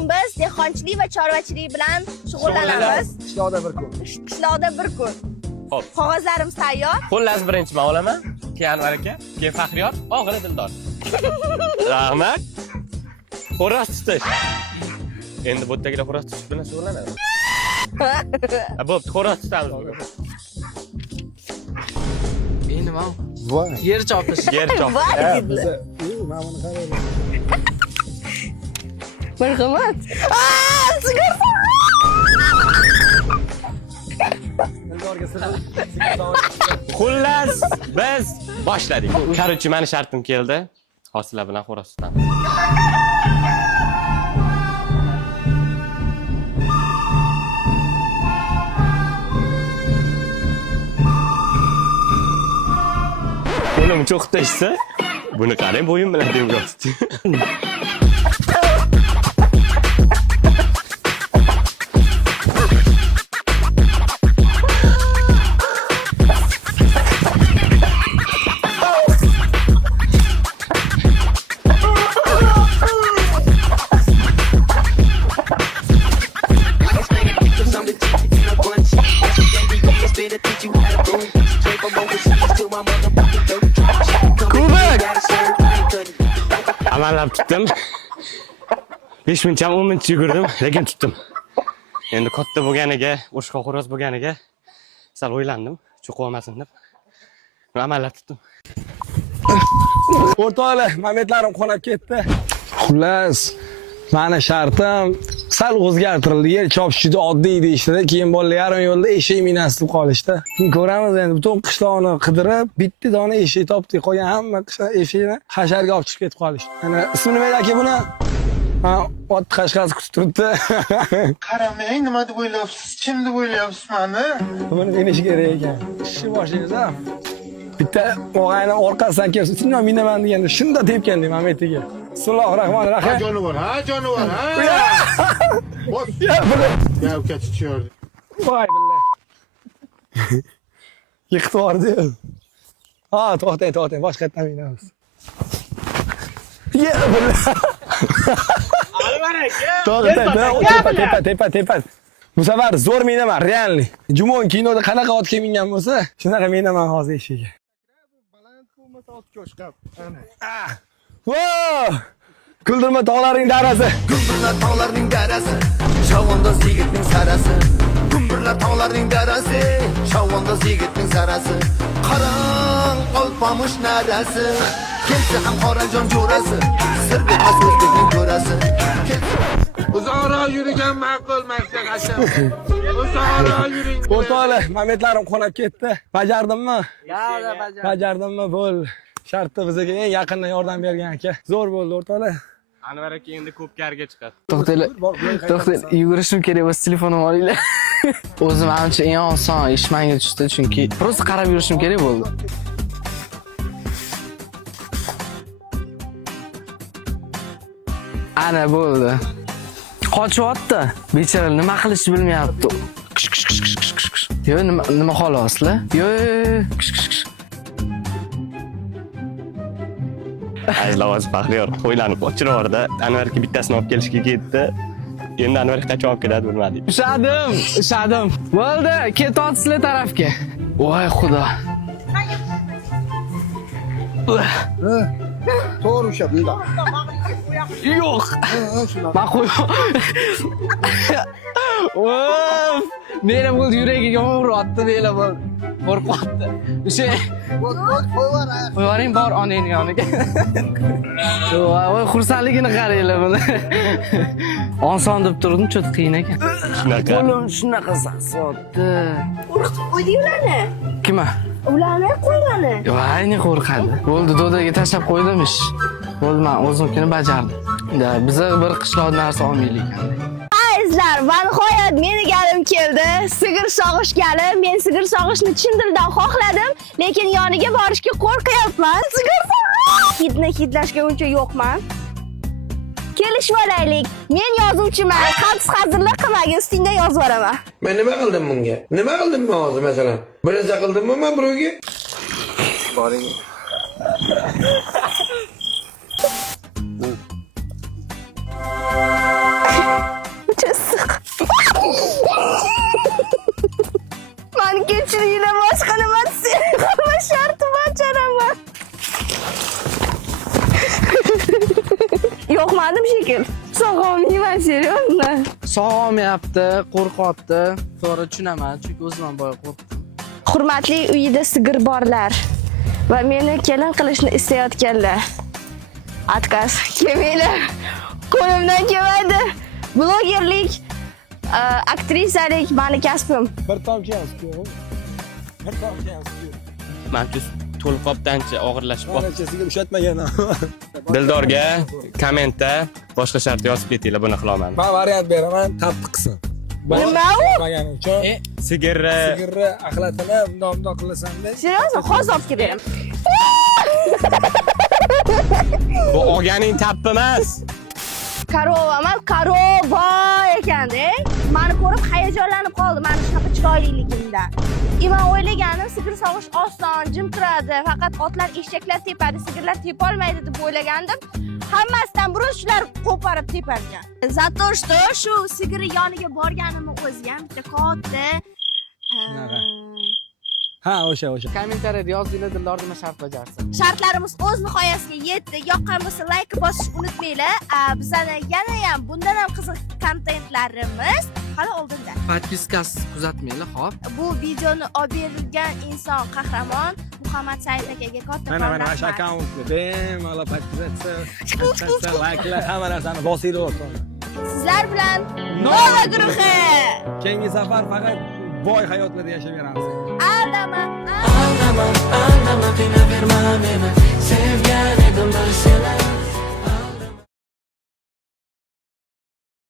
kun biz dehqonchilik va chorvachilik bilan shug'ullanamiz. Qishloqda bir kun. Qishloqda bir kun. Xo'p. Qog'ozlarim tayyor. Xullas birinchi men olaman. Keyin Anvar aka, keyin Faxriyor, oxiri Dildor. Rahmat. Xo'roz tutish. Endi bu yerdagilar xo'roz tutish bilan shug'ullanadi. Bo'pti, xo'roz tutamiz bugun. Endi men Voy. yer chopish. Yer chop. Voy dedilar. Biza, mana buni qaraylik. Marhamat. Sigirsa. Dildorga Xullas biz boshladik. Korоче, meni shartim keldi. Hosila bilan xo'roz tutamiz. Qo'lim cho'qtashsa, buni qarang, bo'yim bilan deb yotdi. Amallab tutdim. 5 minutdan 10 minut yugurdim, lekin tutdim. Endi katta bo'lganiga, o'shqa xo'roz bo'lganiga sal o'ylandim, cho'qib olmasin deb. Amallab tutdim. O'rtoqlar, mametlarim qonab ketdi. Xullas, meni shartim sal o'zgartirildi. Yer chopish juda oddiy deyishdi. Keyin bolalar yarim yo'lda eshak minasi qolishdi. Keyin ko'ramiz endi butun qishloqni qidirib, bitta dona eshak topdik. Qolgan hamma eshakni hasharga olib chiqib ketib qolishdi. Mana ismi nima edi buni? Ha, ot qashqasi kutib turibdi. Qaramang, nima deb o'ylayapsiz? Kim deb o'ylayapsiz meni? Buni menish kerak ekan. Ishni boshlaymiz ha. Bitta og'ayni orqasidan kelib, "Sen minaman" deganda shunda tepgan deyman Mametiga. Bismillahirrohmanirrohim. Jonivor, ha? Bot. Ya buni Ya uka chiqyor. voy billahi. Yiqitib yubordi. Ha, to'xtang, boshqa yerdan minamiz. Ya billahi. Anvar aka. To'xtang, tepa. Bu safar zo'r minaman, realni. Jumon kinoda qanaqa otga mingan bo'lsa, shunaqa minaman hozir eshigiga. Baland bo'lmasa ot ko'shqab. Ana. Voh! Kuldirma tog'larning darasi. Gumburlar tog'larning darasi, shavondoz yigitning sarasi. Gumburlar tog'larning darasi, shavondoz yigitning sarasi. Qarang olpamush narasi, kelsa ham qorajon jo'rasi. Sir bitmas o'zbekning jo'rasi. Uzoqroq yurgan ma'qul maktab asham. Uzoqroq yuring. O'rtoqlar, mametlarim qonab ketdi. Bajardimmi? Bajar. Bajardimmi? Bo'l. Shartda bizga eng yaqindan yordam bergan aka. Zo'r bo'ldi o'rtoqlar. Anvar aka endi ko'p karga chiqadi. To'xtanglar, yugurishim kerak bo'lsa telefonimni olinglar. O'zim ancha eng oson ish menga tushdi, chunki prosta qarab yurishim kerak bo'ldi. Ana bo'ldi. Qochyapti. Bechora nima qilishni bilmayapti. Yo, nima xolasizlar? Yo. Azlavaz Faxriyor qo'ylanib o'chirorda. Anvar aka bittasini olib kelishga ketdi. Endi Anvar aka qachon olib keladi bilmadik. Ushadim. Bo'ldi, ketyapsizlar tarafga. Voy xudo. To'g'ri ushab, bunda. Yo'q. Men Vof! Meni bu yuragiga uryapti, meni bu qo'rqyapti. O'sha qo'yvaring bor onangning yoniga. Voy, xursandligini qaranglar buni. Oson deb turdim, cho'ta qiyin ekan. Shunaqa. Qo'lim shunaqa saqsotdi. Qo'rqitib qo'ydi ularni. Kimma? Ularni qo'ygani. Voy, ne qo'rqadi. Bo'ldi, dodaga tashlab qo'ydim ish. Bo'ldi, men o'zimkini bajardim. Biza bir qishloq narsa olmaylik. Azizlar, va nihoyat meni galim keldi. Sigir sog'ishgani. Men sigir sog'ishni chin dildan xohladim, lekin yoniga borishga qo'rqyapman. Sigir hidlashga uncha yo'qman. Kelishib olaylik. Men yozuvchiman. Xat hozirlik qilmagin, ustingdan yozib beraman. Men nima qildim bunga? Nima qildim men hozir masalan? Bir narsa qildimmi men birovga? Boring. yo'qmadim shekil. Sog'olmayman, seriyozmi? Sog'olmayapti, qo'rqyapti. To'g'ri tushunaman, chunki o'zim ham boya qo'rqdim. Hurmatli uyida sigir borlar va meni kelin qilishni istayotganlar. Отказ. Kelinglar. Qo'limdan kelmaydi. Blogerlik, aktrisalik meni kasbim. Bir tomchi ham suv. Bir tomchi ham suv. Manchus to'lqopdancha og'irlashib qoldi. Mana sigir ushatmagan. Dildorga kommentda boshqa shart yozib ketinglar, buni qilaman. Men variant beraman, tatbiq qilsin. Nima u? Qilmaganim uchun Sigirni sigirni axlatini bundoq qilasanda. Seriyozmi? Hozir olib kelaman. bu olganing tappi emas. Korova emas, korova ekanda. Meni ko'rib hayajonlanib qoldi, meni shunaqa chiroyliligimdan. Men o'ylaganim sigir sog'ish oson, jim turadi, faqat otlar, eshaklar tepadi, sigirlar tepolmaydi deb o'ylagandim. Hammasidan burun shular qo'parib teparkan. Zato что shu sigir yoniga borganimni o'zi ham bitta katta Ha, o'sha. Kommentariyada yozinglar, Dildor nima shart bajarsin. Shartlarimiz o'z nihoyasiga yetdi. Yoqqan bo'lsa like bosishni unutmanglar. Bizani yana ham bundan ham qiziq kontentlarimiz hali oldinda. Podpiskasiz kuzatmanglar, xo'p? Bu videoni olib berilgan inson qahramon Muhammad Said akaga kattakon Mana rahmat. shu akkauntga bemalol podpisatsiya, like'lar, hamma narsani bosinglar o'rtoq. Sizlar bilan Nova guruhi. Keyingi safar faqat boy hayotlarda yashayveramiz. Aldama. Aldama, aldama, deyverma meni. Sevgan edim bir seni.